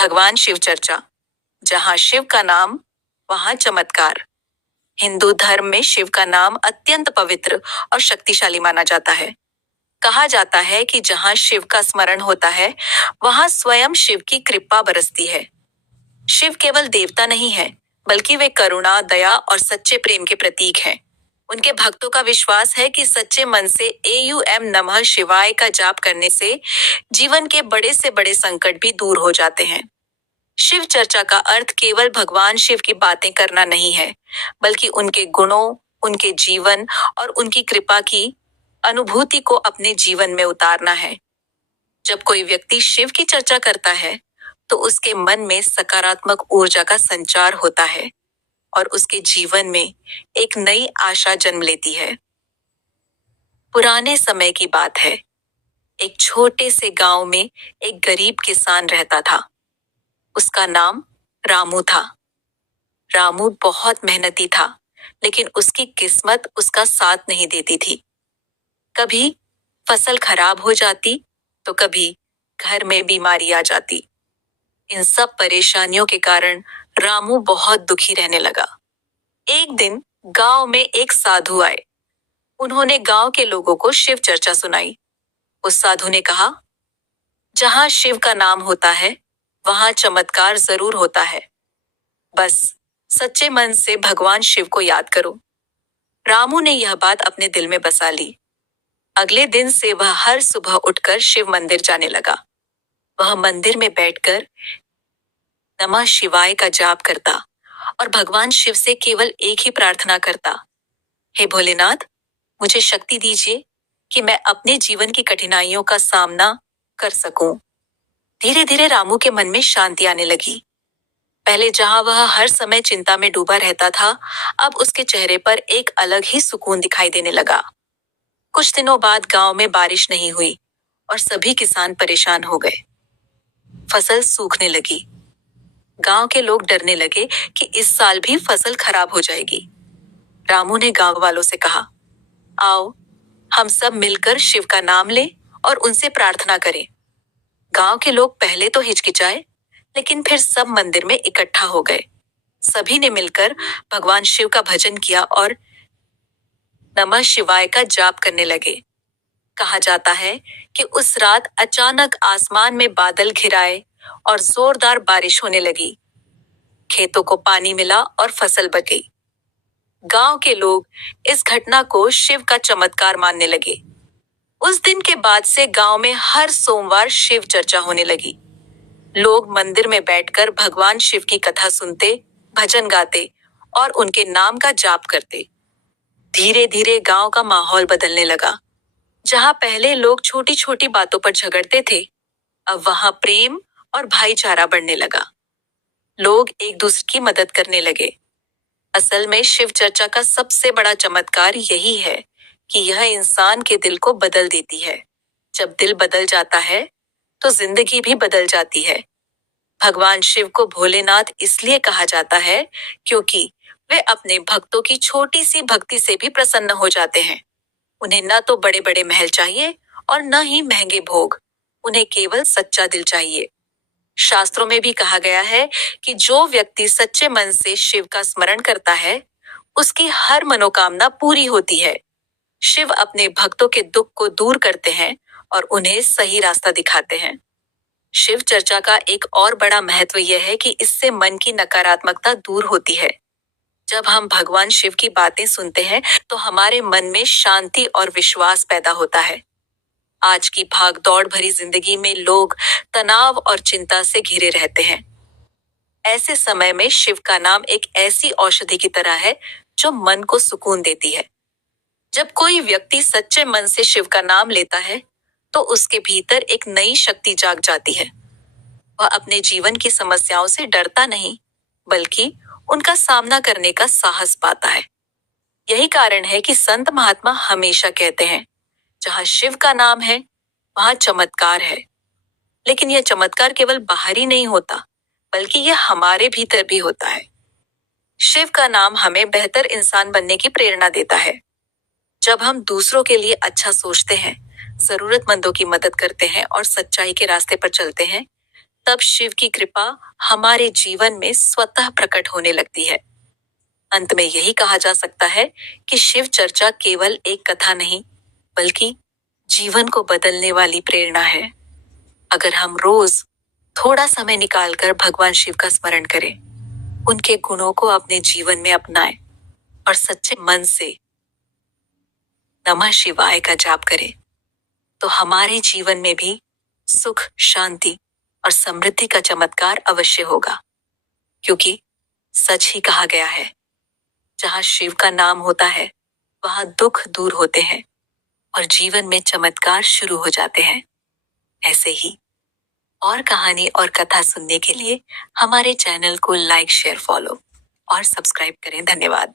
भगवान शिव चर्चा। जहां शिव का नाम वहां चमत्कार। हिंदू धर्म में शिव का नाम अत्यंत पवित्र और शक्तिशाली माना जाता है। कहा जाता है कि जहां शिव का स्मरण होता है वहां स्वयं शिव की कृपा बरसती है। शिव केवल देवता नहीं है, बल्कि वे करुणा, दया और सच्चे प्रेम के प्रतीक हैं। उनके भक्तों का विश्वास है कि सच्चे मन से AUM नमः शिवाय का जाप करने से जीवन के बड़े से बड़े संकट भी दूर हो जाते हैं। शिव चर्चा का अर्थ केवल भगवान शिव की बातें करना नहीं है, बल्कि उनके गुणों, उनके जीवन और उनकी कृपा की अनुभूति को अपने जीवन में उतारना है। जब कोई व्यक्ति शिव की चर्चा करता है, तो उसके मन में सकारात्मक ऊर्जा का संचार होता है और उसके जीवन में एक नई आशा जन्म लेती है। पुराने समय की बात है। एक छोटे से गांव में एक गरीब किसान रहता था। उसका नाम रामू था। रामू बहुत मेहनती था, लेकिन उसकी किस्मत उसका साथ नहीं देती थी। कभी फसल खराब हो जाती, तो कभी घर में बीमारी आ जाती। इन सब परेशानियों के कारण रामू बहुत दुखी रहने लगा। एक दिन गांव में एक साधु आए। उन्होंने गांव के लोगों को शिव चर्चा सुनाई। उस साधु ने कहा, जहां शिव का नाम होता है, वहां चमत्कार जरूर होता है। बस सच्चे मन से भगवान शिव को याद करो। रामू ने यह बात अपने दिल में बसा ली। अगले दिन से वह हर सुबह उठकर शिव मंदिर जाने लगा। वह मंदिर में बैठकर नमः शिवाय का जाप करता और भगवान शिव से केवल एक ही प्रार्थना करता, हे भोलेनाथ, मुझे शक्ति दीजिए कि मैं अपने जीवन की कठिनाइयों का सामना कर सकूं। धीरे धीरे रामू के मन में शांति आने लगी। पहले जहां वह हर समय चिंता में डूबा रहता था, अब उसके चेहरे पर एक अलग ही सुकून दिखाई देने लगा। कुछ दिनों बाद गांव में बारिश नहीं हुई और सभी किसान परेशान हो गए। फसल सूखने लगी। गांव के लोग डरने लगे कि इस साल भी फसल खराब हो जाएगी। रामू ने गांव वालों से कहा, आओ हम सब मिलकर शिव का नाम लें और उनसे प्रार्थना करें। गांव के लोग पहले तो हिचकिचाए, लेकिन फिर सब मंदिर में इकट्ठा हो गए। सभी ने मिलकर भगवान शिव का भजन किया और नमः शिवाय का जाप करने लगे। कहा जाता है कि उस रात अचानक आसमान में बादल घिराए और जोरदार बारिश होने लगी। खेतों को पानी मिला और फसल बच गई। गांव के लोग इस घटना को शिव का चमत्कार मानने लगे। उस दिन के बाद से गांव में हर सोमवार शिव चर्चा होने लगी। लोग मंदिर में बैठकर भगवान शिव की कथा सुनते, भजन गाते और उनके नाम का जाप करते। धीरे धीरे गांव का माहौल बदलने लगा। जहां पहले लोग छोटी छोटी बातों पर झगड़ते थे, अब वहां प्रेम और भाईचारा बढ़ने लगा। लोग एक दूसरे की मदद करने लगे। असल में शिव चर्चा का सबसे बड़ा चमत्कार यही है कि यह इंसान के दिल को बदल देती है। जब दिल बदल जाता है, तो जिंदगी भी बदल जाती है। भगवान शिव को भोलेनाथ इसलिए कहा जाता है क्योंकि वे अपने भक्तों की छोटी सी भक्ति से भी प्रसन्न हो जाते हैं। उन्हें न तो बड़े बड़े महल चाहिए और न ही महंगे भोग। उन्हें केवल सच्चा दिल चाहिए। शास्त्रों में भी कहा गया है कि जो व्यक्ति सच्चे मन से शिव का स्मरण करता है, उसकी हर मनोकामना पूरी होती है। शिव अपने भक्तों के दुख को दूर करते हैं और उन्हें सही रास्ता दिखाते हैं। शिव चर्चा का एक और बड़ा महत्व यह है कि इससे मन की नकारात्मकता दूर होती है। जब हम भगवान शिव की बातें सुनते हैं, तो हमारे मन में शांति और विश्वास पैदा होता है। आज की भाग-दौड़ भरी जिंदगी में लोग तनाव और चिंता से घिरे रहते हैं। ऐसे समय में शिव का नाम एक ऐसी औषधि की तरह है जो मन को सुकून देती है। जब कोई व्यक्ति सच्चे मन से शिव का नाम लेता है, तो उसके भीतर एक नई शक्ति जाग जाती है। वह अपने जीवन की समस्याओं से डरता नहीं, बल्कि उनका सामना करने का साहस पाता है। यही कारण है कि संत महात्मा हमेशा कहते हैं, जहां शिव का नाम है, वहां चमत्कार है। लेकिन यह चमत्कार केवल बाहरी नहीं होता, बल्कि यह हमारे भीतर भी होता है। शिव का नाम हमें बेहतर इंसान बनने की प्रेरणा देता है। जब हम दूसरों के लिए अच्छा सोचते हैं, जरूरतमंदों की मदद करते हैं और सच्चाई के रास्ते पर चलते हैं, तब शिव की कृपा हमारे जीवन में स्वतः प्रकट होने लगती है। अंत में यही कहा जा सकता है कि शिव चर्चा केवल एक कथा नहीं, बल्कि जीवन को बदलने वाली प्रेरणा है। अगर हम रोज थोड़ा समय निकालकर भगवान शिव का स्मरण करें, उनके गुणों को अपने जीवन में अपनाएं और सच्चे मन से नमः शिवाय का जाप करें, तो हमारे जीवन में भी सुख, शांति और समृद्धि का चमत्कार अवश्य होगा। क्योंकि सच ही कहा गया है, जहां शिव का नाम होता है, वहां दुख दूर होते हैं और जीवन में चमत्कार शुरू हो जाते हैं। ऐसे ही और कहानी और कथा सुनने के लिए हमारे चैनल को लाइक, शेयर, फॉलो और सब्सक्राइब करें। धन्यवाद।